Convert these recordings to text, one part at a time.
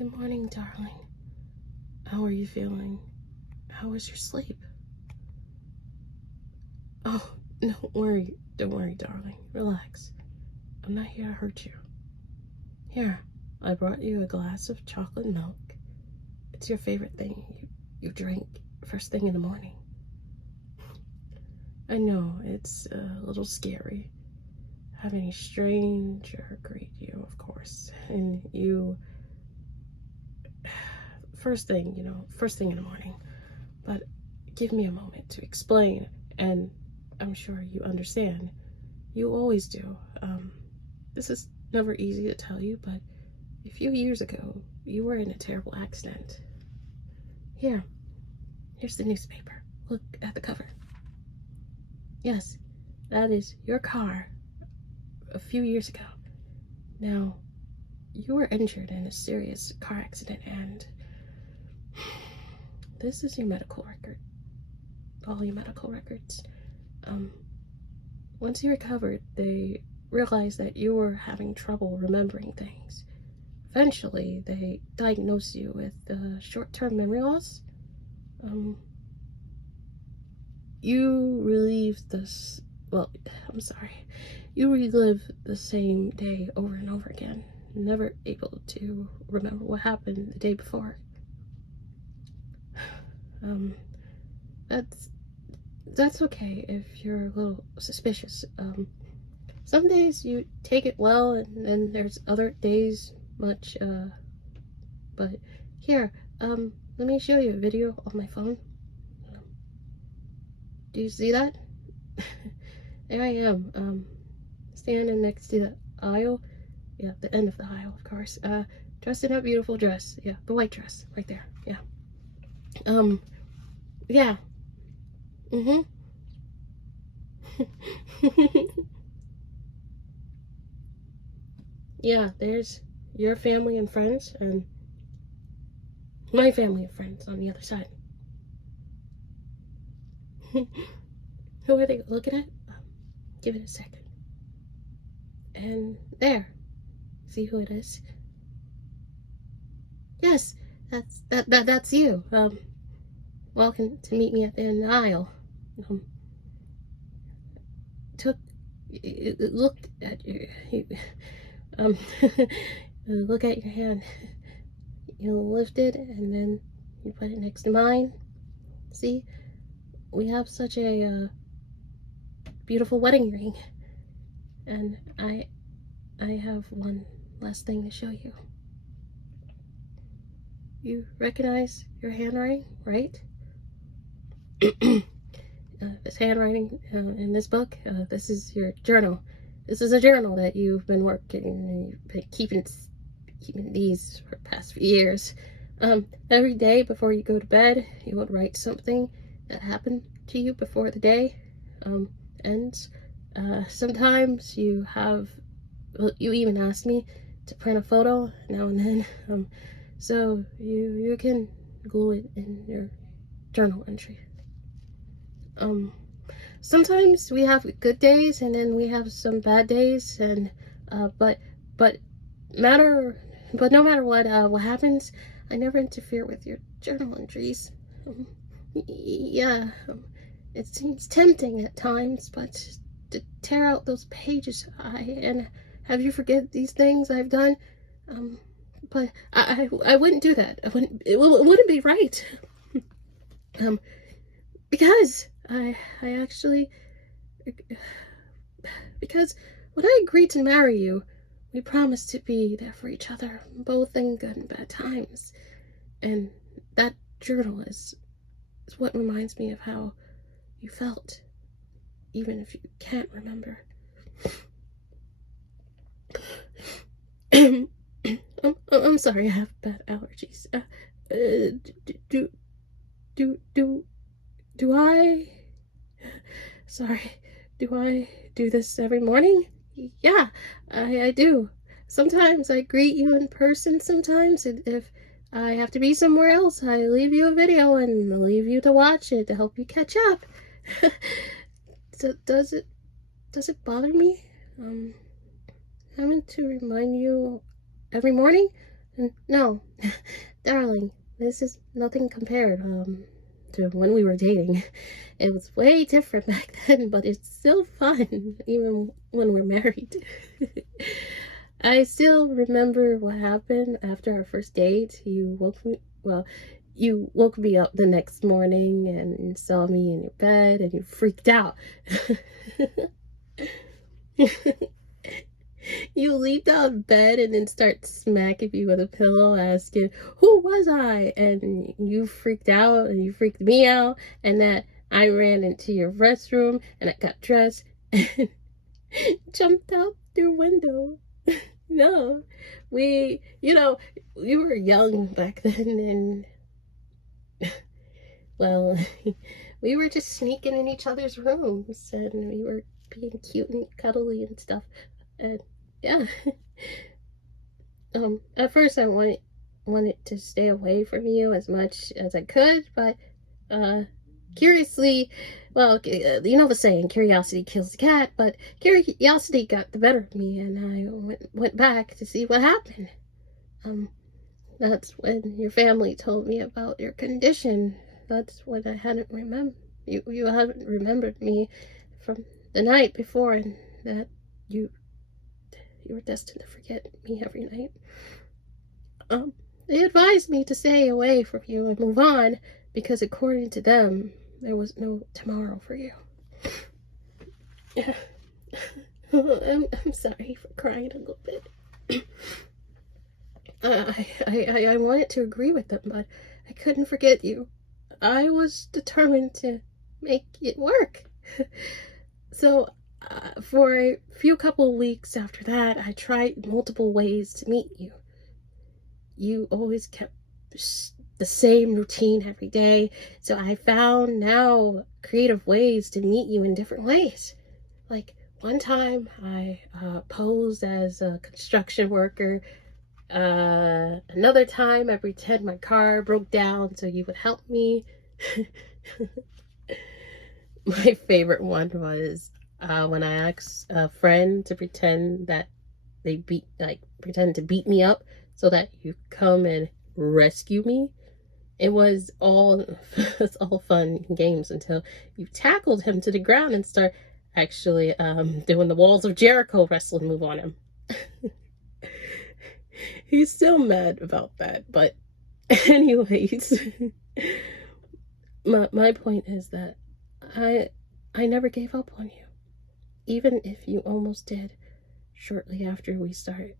Good morning, darling. How are you feeling? How was your sleep? Oh, don't worry, darling. Relax. I'm not here to hurt you. Here, I brought you a glass of chocolate milk. It's your favorite thing you drink first thing in the morning. I know, it's a little scary having a stranger greet you, of course, and you first thing in the morning. But give me a moment to explain, and I'm sure you understand. You always do. This is never easy to tell you, but a few years ago, you were in a terrible accident. Here's the newspaper. Look at the cover. Yes, that is your car a few years ago. Now, you were injured in a serious car accident, and this is your medical record. All your medical records. Once you recovered, they realized that you were having trouble remembering things. Eventually, they diagnosed you with short-term memory loss. You relive this, well, I'm sorry. You relive the same day over and over again, never able to remember what happened the day before. That's okay if you're a little suspicious. Some days you take it well, and then there's other days but here, let me show you a video on my phone. Do you see that? There I am, standing next to the aisle. Yeah, the end of the aisle, of course. Dressed in a beautiful dress. Yeah, the white dress, right there. Yeah. Yeah. Yeah, there's your family and friends, and my family and friends on the other side. Who are they looking at? Give it a second. And there. See who it is? Yes, that's you. Welcome to meet me at the end of the aisle. Looked at you. Look at your hand. You lift it, and then you put it next to mine. See? We have such a beautiful wedding ring. And I have one last thing to show you. You recognize your handwriting, right? This handwriting in this book, this is your journal. This is a journal that you've been working and you've been keeping these for the past few years. Every day before you go to bed, you would write something that happened to you before the day ends. Sometimes you even asked me to print a photo now and then, so you can glue it in your journal entry. Sometimes we have good days, and then we have some bad days, and but no matter what happens, I never interfere with your journal entries. It seems tempting at times, but to tear out those pages and have you forget these things I've done, but I wouldn't do that. It wouldn't be right. Because I actually, because when I agreed to marry you, we promised to be there for each other, both in good and bad times. And that journal is what reminds me of how you felt, even if you can't remember. I'm sorry, I have bad allergies. Do I? Sorry, do I do this every morning? Yeah, I do. Sometimes I greet you in person, sometimes, and if I have to be somewhere else, I leave you a video and leave you to watch it to help you catch up. Does it bother me? Having to remind you every morning? No, darling, this is nothing compared to when we were dating. It was way different back then, but it's still fun, even when we're married. I still remember what happened after our first date. You woke me up the next morning and saw me in your bed and you freaked out. You leaped out of bed and then start smacking me with a pillow, asking, "Who was I?" And you freaked out and you freaked me out. And that I ran into your restroom and I got dressed and jumped out your window. No, we were young back then, and well, we were just sneaking in each other's rooms and we were being cute and cuddly and stuff. And yeah, at first I wanted to stay away from you as much as I could, but uh, curiously, well, you know the saying, curiosity kills the cat, but curiosity got the better of me, and I went back to see what happened. Um, that's when your family told me about your condition. That's when I hadn't you hadn't remembered me from the night before, and that you you were destined to forget me every night. They advised me to stay away from you and move on because, according to them, there was no tomorrow for you. Yeah. I'm sorry for crying a little bit. I wanted to agree with them, but I couldn't forget you. I was determined to make it work. So, for a few couple weeks after that, I tried multiple ways to meet you. You always kept the same routine every day, so I found now creative ways to meet you in different ways. Like one time I posed as a construction worker. Another time I pretend my car broke down so you would help me. My favorite one was when I asked a friend to pretend that pretend to beat me up so that you come and rescue me. It's all fun games until you tackled him to the ground and start actually doing the walls of Jericho wrestling move on him. He's still mad about that, but anyways, my point is that I never gave up on you, even if you almost did shortly after we started,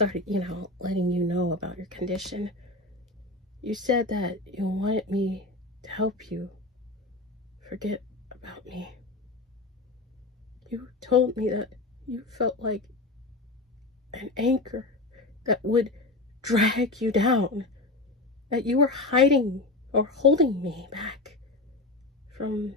letting you know about your condition. You said that you wanted me to help you forget about me. You told me that you felt like an anchor that would drag you down, that you were hiding or holding me back from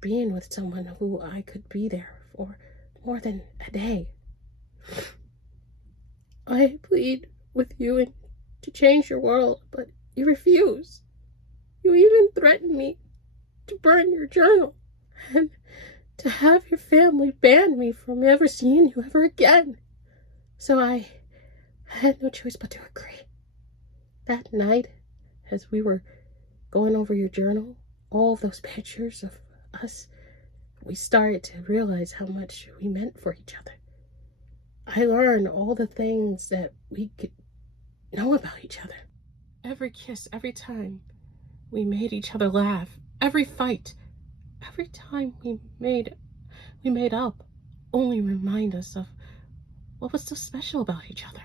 being with someone who I could be there for more than a day. I plead with you to change your world, but you refuse. You even threatened me to burn your journal and to have your family ban me from ever seeing you ever again. So I had no choice but to agree. That night, as we were going over your journal, all those pictures of us, we started to realize how much we meant for each other. I learned all the things that we could know about each other. Every kiss, every time we made each other laugh, every fight, every time we made up, only remind us of what was so special about each other.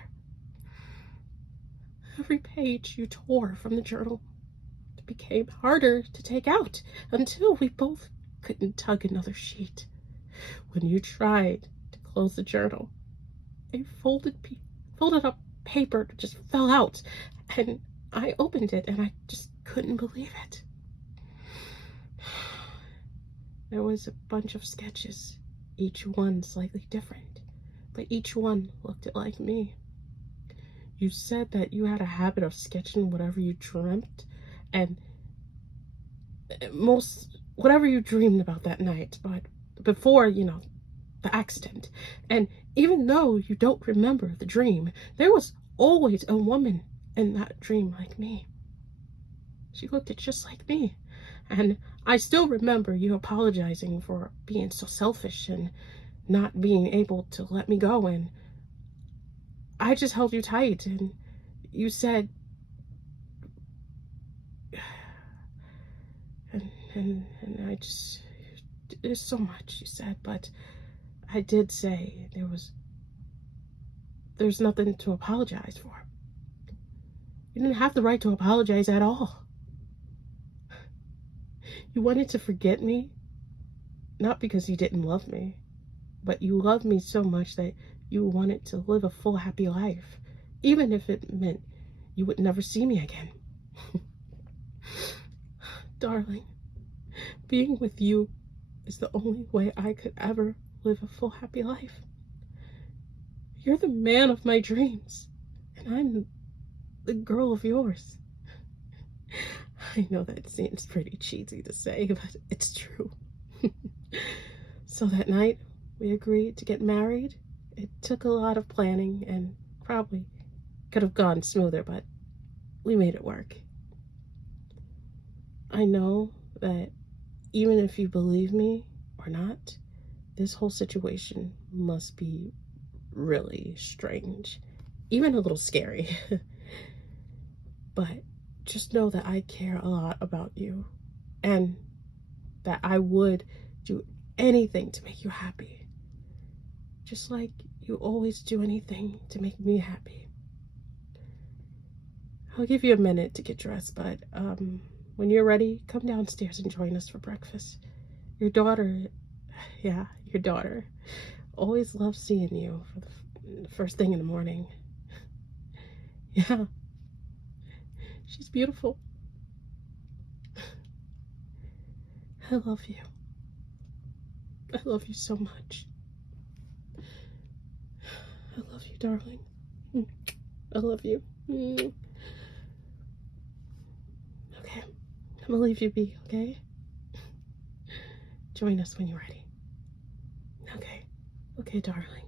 Every page you tore from the journal became harder to take out until we both couldn't tug another sheet. When you tried to close the journal, a folded up paper just fell out, and I opened it and I just couldn't believe it. There was a bunch of sketches, each one slightly different, but each one looked like me. You said that you had a habit of sketching whatever you dreamt, and whatever you dreamed about that night, but before, the accident. And even though you don't remember the dream, there was always a woman in that dream like me. She looked just like me. And I still remember you apologizing for being so selfish and not being able to let me go. And I just held you tight. And you said, and I just, there's so much you said, but I did say there's nothing to apologize for. You didn't have the right to apologize at all. You wanted to forget me, not because you didn't love me, but you loved me so much that you wanted to live a full, happy life, even if it meant you would never see me again. Darling, being with you is the only way I could ever live a full, happy life. You're the man of my dreams, and I'm the girl of yours. I know that seems pretty cheesy to say, but it's true. So that night, we agreed to get married. It took a lot of planning and probably could have gone smoother, but we made it work. I know that even if you believe me or not, this whole situation must be really strange, even a little scary. But just know that I care a lot about you and that I would do anything to make you happy. Just like you always do anything to make me happy. I'll give you a minute to get dressed, but when you're ready, come downstairs and join us for breakfast. Your daughter, yeah, your daughter, always loves seeing you for the first thing in the morning. Yeah, she's beautiful. I love you. I love you so much. I love you, darling. I love you. Okay, I'm gonna leave you be, okay? Join us when you're ready. Okay, darling.